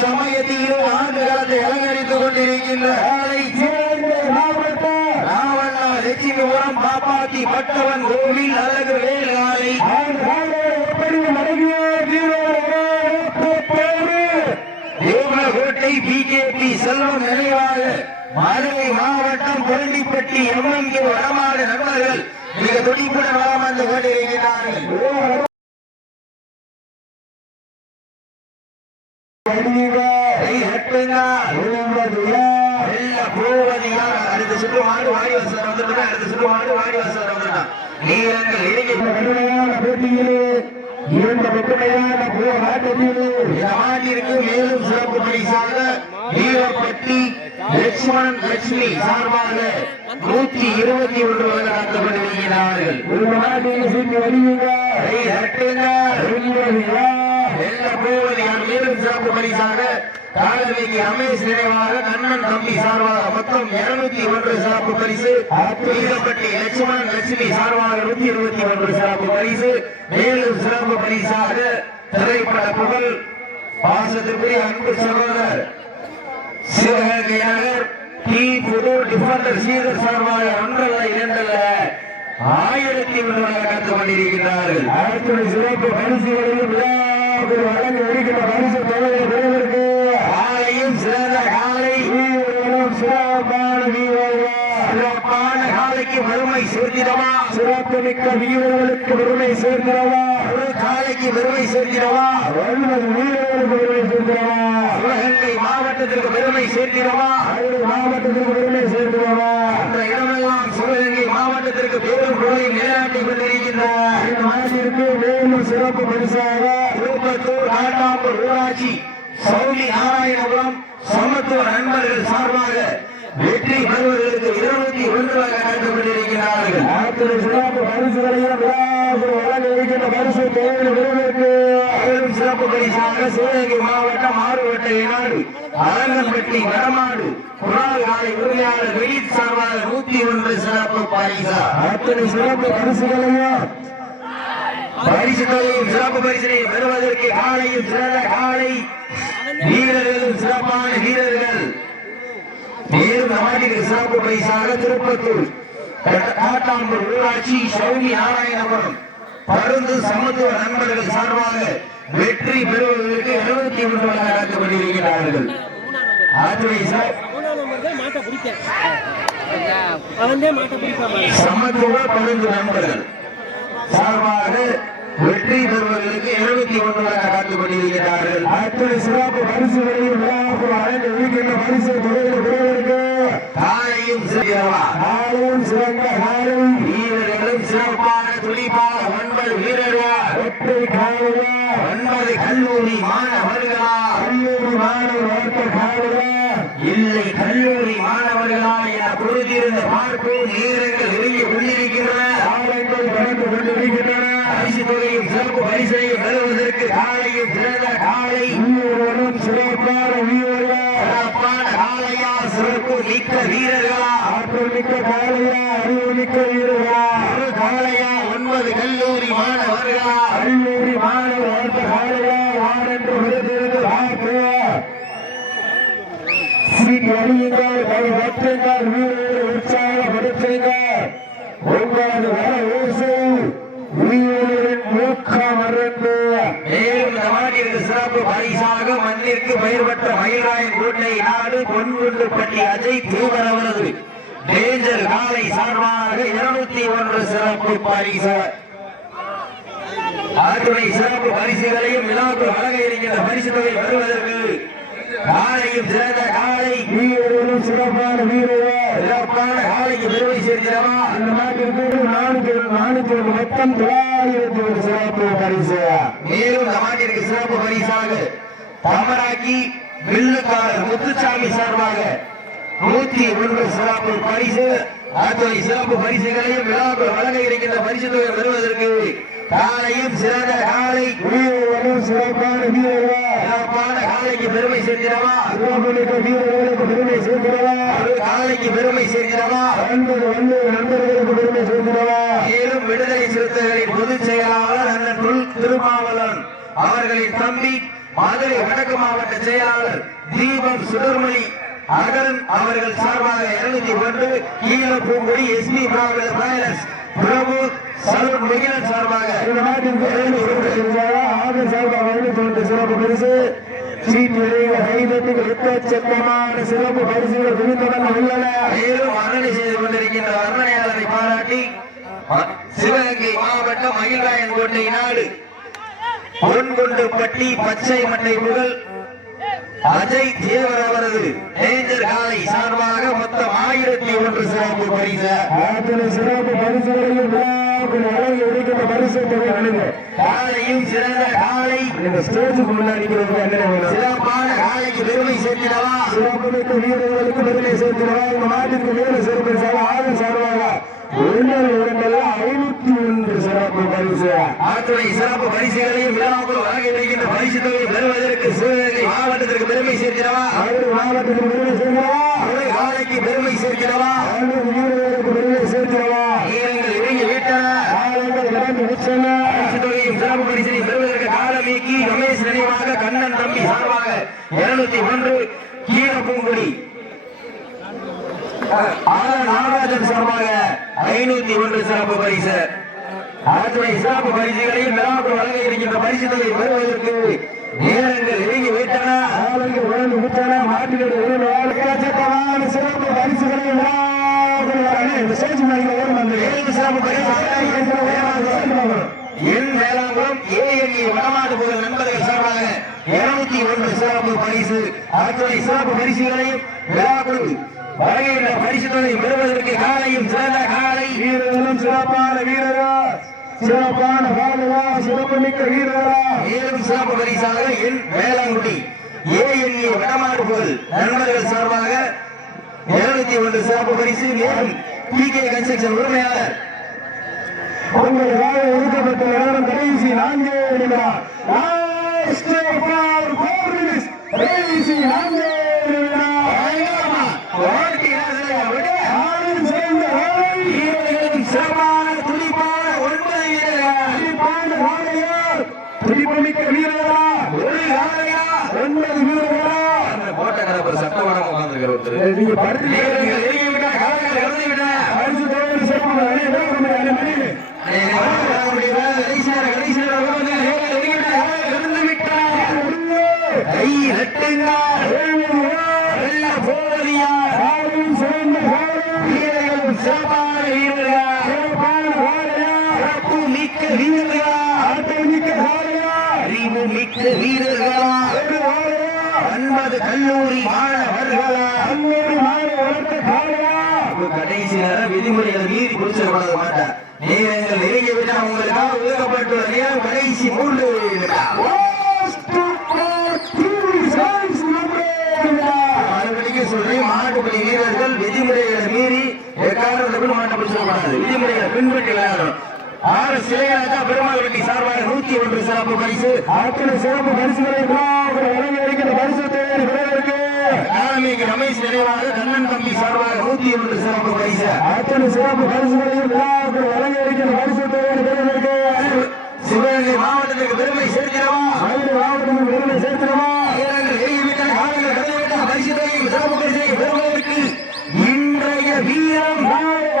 சமயத்தில் ஆண்டு காலத்தை அலங்கரித்துக் கொண்டிருக்கின்ற லட்சுமிபுரம் பாப்பாத்தி பட்டவன் கோவில் அழகு வேல் காலை தேவனகோட்டை பிஜேபி செல்வம் நினைவாக மதுரை மாவட்டம் கொரண்டிப்பட்டி எம்எம்கே வடமாடு நண்பர்கள் மிக துடிப்புடன் வளம் வந்து கொண்டிருக்கிறார்கள். அடுத்த சுற்று மாடு வாடி வாசல் வந்துட்டான். அடுத்த சுற்று மாடு வாடி வாசல் வந்துட்டான். நீரங்கள் நாட்டிற்கு மேலும் சிறப்பு பரிசாக வீரப்பட்டி லட்சுமணன் லட்சுமி சார்பாக 121 நடத்தப்பட்டிருக்கிறார்கள். மேலும் சிறப்பு பரிசாக காலவேகி ரமேஷ் நினைவாக கண்ணன் தம்பி சார்பாக மொத்தம் 201 சிறப்பு பரிசு. வீரப்பட்டி லட்சுமணன் லட்சுமி சார்பாக 121 சிறப்பு பரிசு. மேலும் சிறப்பு பரிசாக திரைப்பட புகழ் பாசத்திற்குரிய அன்பு சகோதரர் சிவகங்கையாளர் டி புது டிஃபெண்டர் சீதர் சார்பாக 1,2,11 நடந்து கொண்டிருக்கிறார்கள். சிறப்பு பரிசுகளையும் வழங்க இருக்கிற பரிசு தலைவருக்கு காலையும் சிறந்த காலை சிறப்பான காலைக்கு பெருமை சேர்த்திடவா, சிறப்பு மிக்க வீரர்களுக்கு பெருமை சேர்த்திடவா, ஒரு காலைக்கு பெருமை சேர்த்திடவா, வீரர்களுக்கு பெருமை சேர்த்திடவா, சிவகங்கை மாவட்டத்திற்கு பெருமை சேர்த்திடவா, மாவட்டத்திற்கு பெருமை சேர்த்திடவா, அந்த இடமெல்லாம் சிவகங்கை மாவட்டத்திற்கு பெரும் புகழை நிலைநாட்டிக் கொண்டிருக்கின்றார். மேலும் சிறப்பு பரிசாக திருப்பத்தூர் நாட்டாம்பூர் ஊராட்சி சௌமி நாராயணபுரம் சமத்துவ நண்பர்கள் சார்பாக வெற்றி பெறுவதற்கு 21 நடந்து கொண்டிருக்கிறார்கள். சிறப்பு பரிசுகளையும் பரிசு பெறுவதற்கு சிறப்பு பரிசாக சிவகங்கை மாவட்டம் ஆறுவட்டை நாடு அரங்கன்பட்டி வடமாடு குரால் காலை உரிமையாளர் வெளிட் சார்பாக 101 சிறப்பு பரிசா. அத்தனை சிறப்பு பரிசுகளையும் பரிசு தொகையும் சிறப்பு பரிசினை பெறுவதற்கு காலையும் சிறந்த காலை வீரர்களும் சிறப்பான வீரர்கள். மேலும் நாட்டிற்கு சிறப்பு பரிசாக திருப்பத்தூர் காட்டாம்பூர் ஊராட்சி சௌமி நாராயணபுரம் பருந்து சமத்துவ நண்பர்கள் சார்பாக வெற்றி பெறுவதற்கு 71 நடந்து கொண்டிருக்கிறார்கள். சமத்துவ பருந்து நண்பர்கள் சார்பாக வெற்றி பெறுவதற்கு 71 நடந்து கொண்டிருக்கிறார்கள். அத்தனை சிறப்பு பரிசுகளையும் பரிசு பெறுவதற்கு காலையும் காலையும் சிறந்த காலையும் வீரர்களும் சிறப்பான துடிப்பாக 9 வீரர்கள், ஒற்றை காலையா 9 கல்லூரி மாணவர்களா, கல்லூரி மாணவர் காலையா இல்லை கல்லூரி மாணவர்களா என பொறுத்திருந்த பார்ப்போம். வீரர்கள் இறங்கி கொண்டிருக்கின்றன, காலங்கள் கடந்து கொண்டிருக்கின்றன. பரிசு தொகையும் சிறப்பு பரிசையும் பெறுவதற்கு காலையும் சிறந்த காலை வீரர்களும் சிறப்பான வீரர்கள், சிறப்பான காலையா சிறப்பு மிக்க வீரர்களா, ஆற்றல் மிக்க காலையா அறிவு மிக்க வீரர்களா, ஒரு காலையா 9 கல்லூரி மாணவர்களா, கல்லூரி மாணவர் காலையா யார் என்று விருந்திருந்து வீரர்கள் உற்சாகப்படுத்துங்கள். ஒவ்வொரு வர ஓசை வீரரின் ஊக்கம் அறந்து மேலும் நாட்டிற்கு சிறப்பு பரிசாக மண்ணிற்கு பெயர் பெற்ற மயிலாயன் கோட்டை நாடு பொன்குண்டுப்பட்டி அஜய் தூவர் அவரது டேஞ்சர் காலை சார்பாக 201 சிறப்பு பரிசு. அத்துணை சிறப்பு பரிசுகளையும் விழாக்கள் வழங்க இருக்கின்ற பரிசு தொகை பெறுவதற்கு காலையும் சிறந்த காலை வீரர்களும் சிறப்பான வீரர்கள், சிறப்பான காலைக்கு பெருமை சேர்க்கிறவா இந்த நாட்டிற்கு 400 மொத்தம் 901 சிறப்பு பரிசு. மேலும் இந்த நாட்டிற்கு சிறப்பு பரிசாக தமராக்கி வில்லுக்காரர் முத்துசாமி சார்பாக 101 சிறப்பு பரிசு. அத்துணை சிறப்பு பரிசுகளையும் விழாக்கள் வழங்க இருக்கின்ற பரிசு தொகை பெறுவதற்கு காலையும் சிறந்த காலை வீரர்களும் சிறப்பான வீரர்கள், சிறப்பான காலைக்கு பெருமை சேர்க்கிறவா, வீரர்களுக்கு பெருமை சேர்க்கிறவா, காலைக்கு பெருமை சேர்க்கிறவா, நண்பர்களுக்கு பெருமை சேர்க்கிறவா. மேலும் விடுதலை சிறுத்தைகளின் பொதுச் செயலாளர் அண்ணன் திருமாவளவன் அவர்களின் தம்பி மதுரை வடக்கு மாவட்ட செயலாளர் தீபம் சுடர்மணி அகரன் அவர்கள் சார்பாக 201 கீழ பூங்குடி எஸ்பி பிராவலர்ஸ் பிரபு சலூன் முகிலன் சார்பாக சிறப்பு பரிசு எக்கச்சக்கமான சிறப்பு பரிசுகள் குவிந்தவன் உள்ளன. மேலும் வர்ணனை செய்து கொண்டிருக்கின்ற வர்ணனையாளரை பாராட்டி சிவகங்கை மாவட்டம் மயில்ராயன் கோட்டை நாடு பொன்கொண்டு பட்டி பச்சை மட்டை புகழ் அஜய் தேவர் அவரது டேஞ்சர் காலை சார்பாக மொத்தம் 1001 சிறப்பு பரிசு. சிறப்பு பரிசுகளையும் பரிசு காலையும் சிறந்த காலை ஸ்டேஜுக்கு முன்னாடி சிறப்பான காலைக்கு பெருமை சேர்த்திடவா, சிறப்பு மிக்க வீரர்களுக்கு பெருமை சேர்த்திடவா. இந்த நாட்டிற்கு மேல சிறப்பு சார்பாக 501 சிறப்பு பரிசு. ஆத்துறை சிறப்பு பரிசுகளையும் விழாக்குள் வழங்கி வருகின்ற பரிசு தொகை பெறுவதற்கு சிவகங்கை மாவட்டத்திற்கு பெருமை சேர்க்கிறவா, மாவட்டத்திற்கு பெருமை சேர்க்கிறவா, காலைக்கு பெருமை சேர்க்கிறவா, வீரர்களுக்கு பெருமை சேர்க்கிறவா. வீரர்கள் இறங்கி விட்டன, பரிசு தொகையும் சிறப்பு பரிசனை பெறுவதற்கு காலமீக்கி ரமேஷ் நினைவாக கண்ணன் தம்பி சார்பாக 201 கீழ பூங்குடி நாகராஜன் சார்பாக 501 சிறப்பு பரிசு. அத்துறை சிறப்பு பரிசுகளையும் விழாவுக்கு வழங்க இருக்கின்ற பரிசு தொகை பெறுவதற்கு நேரங்கள் நெருங்கி விட்டன, சிறப்பு பரிசுகளை என் வேளாங்குளம் ஏஎன்இ வடமாடு புகழ் நண்பர்கள் சார்பாக 201 சிறப்பு பரிசு. அத்துறை சிறப்பு பரிசுகளையும் விழாக்குழு வழங்குகின்ற பரிசு தொகை பெறுவதற்கு காலையும் சிறந்த காலை, வீரர்களும் சிறப்பான வீரர்கள், சிறப்பான பாலகா, சிறப்பு மிக்க வீரர்களா. மேலும் சிறப்பு பரிசாக என் வேளாங்குடி ஏஎன்இ வடமாடு புகழ் நண்பர்கள் சார்பாக 201 சிறப்பு பரிசு. மேலும் பிகே கன்ஸ்ட்ரக்ஷன் உரிமையாளர் உங்களுக்காக ஒதுக்கப்பட்ட நேரம் கடைசி 4 நிமிடம். சிறப்பான துடிப்பான 9 வீரர்கள், துடிப்புமிக்க வீரர்களா, ஒரு காலையா 9 வீரர்களா. போட்ட கலப்பர் சட்டமன்றம் உட்கார்ந்திருக்கிற ஒருத்தர் நீங்க படுத்து விட்டா காலையில் இறந்து விட்டா பரிசு தோல்வி சிறப்பு கை நட்டுங்க போதியா வீரர்களும் சிறப்பான வீரர்களா, அறிவு மிக்க வீரர்களா, 9 கல்லூரி மாணவர்களா, கடைசி நேரம் விதிமுறைகளை மீறி குடிச்சிடப்பட மாட்டேன். நேரங்கள் நெருங்கி விட்டா உங்களுக்காக ஒதுக்கப்பட்டுள்ள நேரம் கடைசி 3 மறுபடியும் சொல்றேன், மாட்டுப்பள்ளி வீரர்கள் விதிமுறைகளை மீறி எக்காரணத்துக்கும் மாட்ட பிடிச்சிடக்கூடாது, விதிமுறைகளை பின்பற்றி விளையாடணும். சிலைராஜா பெருமாள் வெட்டி சார்பாக 101 சிறப்பு பரிசு. அத்தனை சிறப்பு பரிசுகளை பரிசு ரமேஷ் நினைவாக கண்ணன் தம்பி சார்பாக 101 சிறப்பு பரிசு. அத்தனை சிறப்பு பரிசுகளையும் வழங்க இருக்கிற பரிசு சிவகங்கை மாவட்டத்திற்கு பெருமை சேர்க்கிறவா, மாவட்டத்திற்கு பெருமை சேர்க்கிறவா. பரிசு சிறப்பு பரிசை பெறுவதற்கு இன்றைய வீரம் மாவட்டத்திற்கு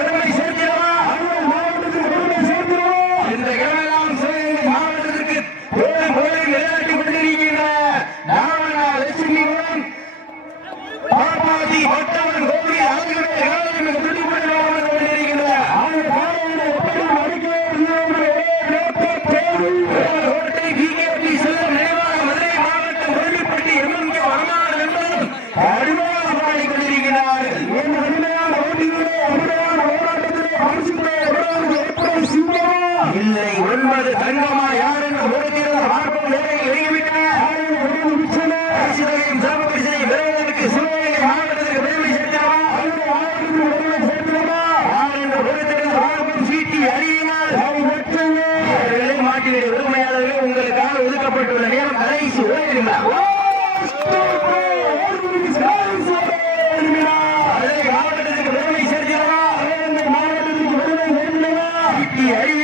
பெருமை சேர்க்கிறவா, மாவட்டத்திற்கு பெருமை சேர்க்கிறவா. இந்த இடமெல்லாம் சிவகங்கை மாவட்டத்திற்கு விளையாட்டிக் கொண்டிருக்கின்ற லட்சுமிபுரம் பாப்பாத்தி ஒட்டவன் கோவில் ஆகியோரை இல்லை 9 தங்கமா யார் என்று முடிக்கிறது பார்ப்போம். பெறுவதற்கு சிவகங்கை மாவட்டத்திற்கு பெருமை சேர்க்கிறவா, யார் என்று முடிக்கிறது பார்ப்போம். சீட்டி அறியுங்கள் மாட்டினுடைய உரிமையாளர்கள் உங்களுக்காக ஒதுக்கப்பட்டுள்ள நேரம் கடைசி 1 நிமிடம். மாவட்டத்திற்கு பெருமை சேர்க்கிறவா, மாவட்டத்திற்கு பெருமை சேர்க்கிறவா. அறிவி